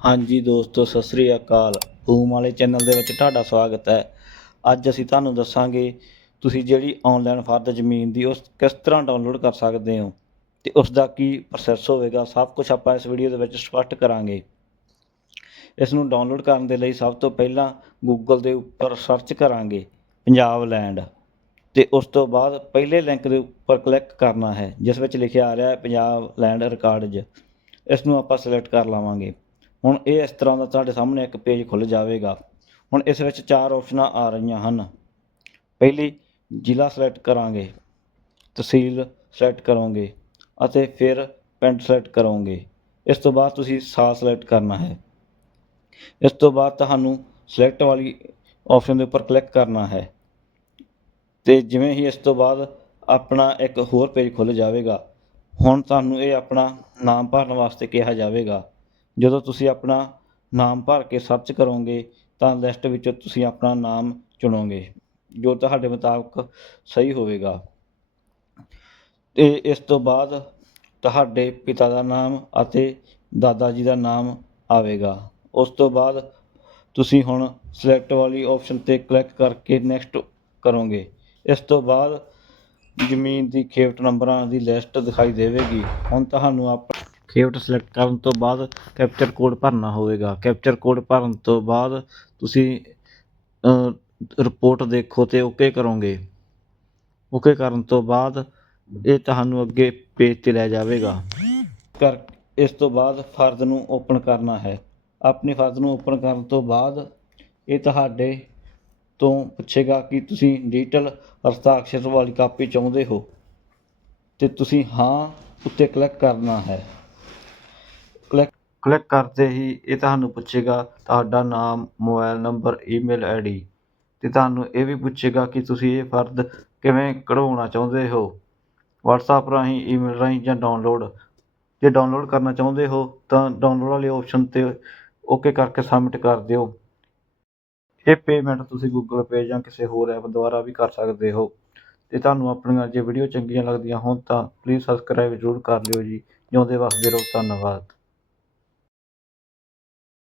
ਹਾਂਜੀ ਦੋਸਤੋ, ਸਤਿ ਸ੍ਰੀ ਅਕਾਲ। ਬੂਮ ਵਾਲੇ ਚੈਨਲ ਦੇ ਵਿੱਚ ਤੁਹਾਡਾ ਸਵਾਗਤ ਹੈ। ਅੱਜ ਅਸੀਂ ਤੁਹਾਨੂੰ ਦੱਸਾਂਗੇ ਤੁਸੀਂ ਜਿਹੜੀ ਆਨਲਾਈਨ ਫਰਦ ਜ਼ਮੀਨ ਦੀ ਉਸ ਕਿਸ ਤਰ੍ਹਾਂ ਡਾਊਨਲੋਡ ਕਰ ਸਕਦੇ ਹੋ ਤੇ ਉਸ ਦਾ ਕੀ ਪ੍ਰੋਸੈਸ ਹੋਵੇਗਾ। ਸਭ ਕੁਝ ਆਪਾਂ ਇਸ ਵੀਡੀਓ ਦੇ ਵਿੱਚ ਸਪਸ਼ਟ ਕਰਾਂਗੇ। ਇਸ ਨੂੰ ਡਾਊਨਲੋਡ ਕਰਨ ਦੇ ਲਈ ਸਭ ਤੋਂ ਪਹਿਲਾਂ ਗੂਗਲ ਦੇ ਉੱਪਰ ਸਰਚ ਕਰਾਂਗੇ ਪੰਜਾਬ ਲੈਂਡ ਤੇ ਉਸ ਤੋਂ ਬਾਅਦ ਪਹਿਲੇ ਲਿੰਕ ਦੇ ਉੱਪਰ ਕਲਿੱਕ ਕਰਨਾ ਹੈ, ਜਿਸ ਵਿੱਚ ਲਿਖਿਆ ਆ ਰਿਹਾ ਹੈ ਪੰਜਾਬ ਲੈਂਡ ਰਿਕਾਰਡਜ਼ ਇਸ ਨੂੰ ਆਪਾਂ ਸਿਲੈਕਟ ਕਰ ਲਵਾਂਗੇ। ਹੁਣ ਇਹ ਇਸ ਤਰ੍ਹਾਂ ਦਾ ਤੁਹਾਡੇ ਸਾਹਮਣੇ ਇੱਕ ਪੇਜ ਖੁੱਲ੍ਹ ਜਾਵੇਗਾ। ਹੁਣ ਇਸ ਵਿੱਚ ਚਾਰ ਆਪਸ਼ਨਾਂ ਆ ਰਹੀਆਂ ਹਨ। ਪਹਿਲੀ, ਜ਼ਿਲ੍ਹਾ ਸਿਲੈਕਟ ਕਰਾਂਗੇ, ਤਹਿਸੀਲ ਸਿਲੈਕਟ ਕਰੋਗੇ ਅਤੇ ਫਿਰ ਪਿੰਡ ਸਿਲੈਕਟ ਕਰੋਗੇ। ਇਸ ਤੋਂ ਬਾਅਦ ਤੁਸੀਂ ਸਾਲ ਸਿਲੈਕਟ ਕਰਨਾ ਹੈ। ਇਸ ਤੋਂ ਬਾਅਦ ਤੁਹਾਨੂੰ ਸਿਲੈਕਟ ਵਾਲੀ ਆਪਸ਼ਨ ਦੇ ਉੱਪਰ ਕਲਿੱਕ ਕਰਨਾ ਹੈ। ਤੇ ਜਿਵੇਂ ਹੀ ਇਸ ਤੋਂ ਬਾਅਦ ਆਪਣਾ ਇੱਕ ਹੋਰ ਪੇਜ ਖੁੱਲ੍ਹ ਜਾਵੇਗਾ, ਹੁਣ ਤੁਹਾਨੂੰ ਇਹ ਆਪਣਾ ਨਾਮ ਭਰਨ ਵਾਸਤੇ ਕਿਹਾ ਜਾਵੇਗਾ। ਜਦੋਂ ਤੁਸੀਂ ਆਪਣਾ ਨਾਮ ਭਰ ਕੇ ਸਰਚ ਕਰੋਗੇ, ਤਾਂ ਲਿਸਟ ਵਿੱਚੋਂ ਤੁਸੀਂ ਆਪਣਾ ਨਾਮ ਚੁਣੋਗੇ, ਜੋ ਤੁਹਾਡੇ ਮੁਤਾਬਕ ਸਹੀ ਹੋਵੇਗਾ। ਤੇ ਇਸ ਤੋਂ ਬਾਅਦ ਤੁਹਾਡੇ ਪਿਤਾ ਦਾ ਨਾਮ ਅਤੇ ਦਾਦਾ ਜੀ ਦਾ ਨਾਮ ਆਵੇਗਾ। ਉਸ ਤੋਂ ਬਾਅਦ ਤੁਸੀਂ ਹੁਣ ਸਿਲੈਕਟ ਵਾਲੀ ਆਪਸ਼ਨ ਤੇ ਕਲਿੱਕ ਕਰਕੇ ਨੈਕਸਟ ਕਰੋਗੇ। ਇਸ ਤੋਂ ਬਾਅਦ ਜ਼ਮੀਨ ਦੀ ਖੇਵਟ ਨੰਬਰਾਂ ਦੀ ਲਿਸਟ ਦਿਖਾਈ ਦੇਵੇਗੀ। ਹੁਣ ਤੁਹਾਨੂੰ ਆਪ ਖੇਵਟ ਸਿਲੈਕਟ ਕਰਨ ਤੋਂ ਬਾਅਦ ਕੈਪਚਰ ਕੋਡ ਭਰਨਾ ਹੋਵੇਗਾ। ਕੈਪਚਰ ਕੋਡ ਭਰਨ ਤੋਂ ਬਾਅਦ ਤੁਸੀਂ ਰਿਪੋਰਟ ਦੇਖੋ ਤੇ ਓਕੇ ਕਰੋਗੇ। ਓਕੇ ਕਰਨ ਤੋਂ ਬਾਅਦ ਇਹ ਤੁਹਾਨੂੰ ਅੱਗੇ ਪੇਜ ਤੇ ਲੈ ਜਾਵੇਗਾ। ਕਰ, ਇਸ ਤੋਂ ਬਾਅਦ ਫਰਦ ਨੂੰ ਓਪਨ ਕਰਨਾ ਹੈ। ਆਪਣੇ ਫਰਦ ਨੂੰ ਓਪਨ ਕਰਨ ਤੋਂ ਬਾਅਦ ਇਹ ਤੁਹਾਡੇ ਤੋਂ ਪੁੱਛੇਗਾ ਕਿ ਤੁਸੀਂ ਡਿਜੀਟਲ ਹਸਤਾਖਰ ਵਾਲੀ ਕਾਪੀ ਚਾਹੁੰਦੇ ਹੋ ਤੇ ਤੁਸੀਂ ਹਾਂ ਉੱਤੇ ਕਲਿੱਕ ਕਰਨਾ ਹੈ। ਕਲਿੱਕ ਕਲਿੱਕ ਕਰਦੇ ਹੀ ਇਹ ਤੁਹਾਨੂੰ ਪੁੱਛੇਗਾ ਤੁਹਾਡਾ ਨਾਮ ਮੋਬਾਈਲ ਨੰਬਰ ਈਮੇਲ ਆਈਡੀ ਤੇ ਤੁਹਾਨੂੰ ਇਹ ਵੀ ਪੁੱਛੇਗਾ ਕਿ ਤੁਸੀਂ ਇਹ ਫਰਦ ਕਿਵੇਂ ਕਢਵਾਉਣਾ ਚਾਹੁੰਦੇ ਹੋ। WhatsApp ਰਾਹੀਂ ਈਮੇਲ ਰਾਹੀਂ ਜਾਂ ਡਾਊਨਲੋਡ ਜੇ ਡਾਊਨਲੋਡ ਕਰਨਾ ਚਾਹੁੰਦੇ ਹੋ ਤਾਂ ਡਾਊਨਲੋਡ ਵਾਲੇ ਆਪਸ਼ਨ ਤੇ ਓਕੇ ਕਰਕੇ ਸਬਮਿਟ ਕਰ ਦਿਓ। ਇਹ ਪੇਮੈਂਟ ਤੁਸੀਂ ਗੂਗਲ ਪੇ ਜਾਂ ਕਿਸੇ ਹੋਰ ਐਪ ਦੁਆਰਾ ਵੀ ਕਰ ਸਕਦੇ ਹੋ। ਤੇ ਤੁਹਾਨੂੰ ਆਪਣੀਆਂ ਜੇ ਵੀਡੀਓ ਚੰਗੀਆਂ ਲੱਗਦੀਆਂ ਹੋਣ ਤਾਂ ਪਲੀਜ਼ ਸਬਸਕ੍ਰਾਈਬ ਜ਼ਰੂਰ ਕਰ ਲਿਓ ਜੀ। ਜਿਉਂਦੇ ਵਸਦੇ ਰਹੋ, ਧੰਨਵਾਦ।